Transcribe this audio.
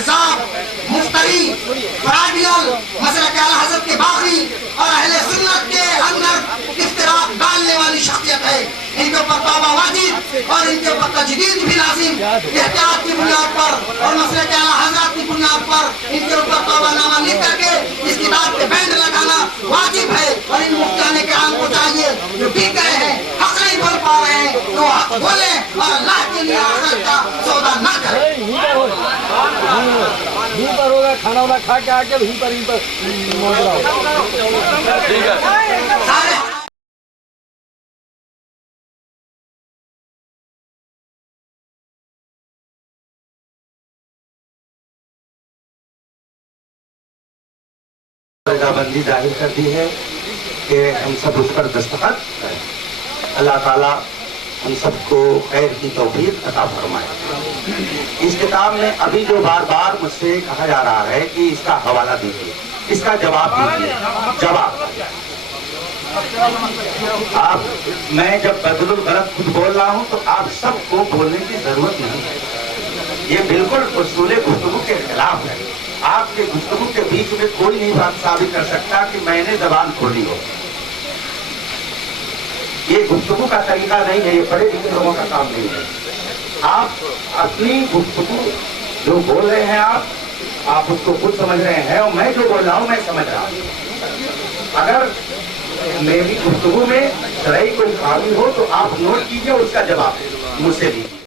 کذاب، مفتری، فراڈیل، مسلک اعلی حضرت کے باغی اور اہل سنت کے اندر افتراق ڈالنے والی شخصیت ہے. ان کے اوپر توبہ واجب اور ان کے اوپر تجدید بھی لازم. احتیاط کی بنیاد پر اور مسلک اعلی حضرت کی بنیاد پر ان کے اوپر توبہ نامہ لکھ کر کے اس کتاب پہ بینڈ لگانا واجب ہے. اور ان مفتیان کرام کو چاہیے جو ٹھیک رہے ہیں، حق نہیں بول پا رہے ہیں تو حق بولیں اور اللہ کے لیے آخرت کا سودا نہ کریں. پر ہوگا کھانا وانا کھا کے آ کے پر سارے بندی ظاہر کر دی ہے کہ ہم سب اس پر دستخط کریں. اللہ تعالیٰ ہم سب کو خیر کی توفیق عطا فرمائے. اس کتاب میں ابھی جو بار بار مجھ سے کہا جا رہا ہے کہ اس کا حوالہ دیجیے، اس کا جواب دیجیے. جواب آپ، میں جب بدل الغلط خود بول رہا ہوں تو آپ سب کو بولنے کی ضرورت نہیں ہے. یہ بالکل اصول گفتگو کے خلاف ہے. آپ کے گفتگو کے بیچ میں کوئی نہیں بات ثابت کر سکتا کہ میں نے زبان کھولی ہو. یہ گفتگو کا طریقہ نہیں ہے، یہ پڑھے لکھے لوگوں کا کام نہیں ہے. آپ اپنی گفتگو جو بول رہے ہیں آپ اس کو خود سمجھ رہے ہیں اور میں جو بول رہا ہوں میں سمجھ رہا ہوں. اگر میری گفتگو میں شرعی کوئی خامی ہو تو آپ نوٹ کیجئے، اس کا جواب مجھ سے دیجیے.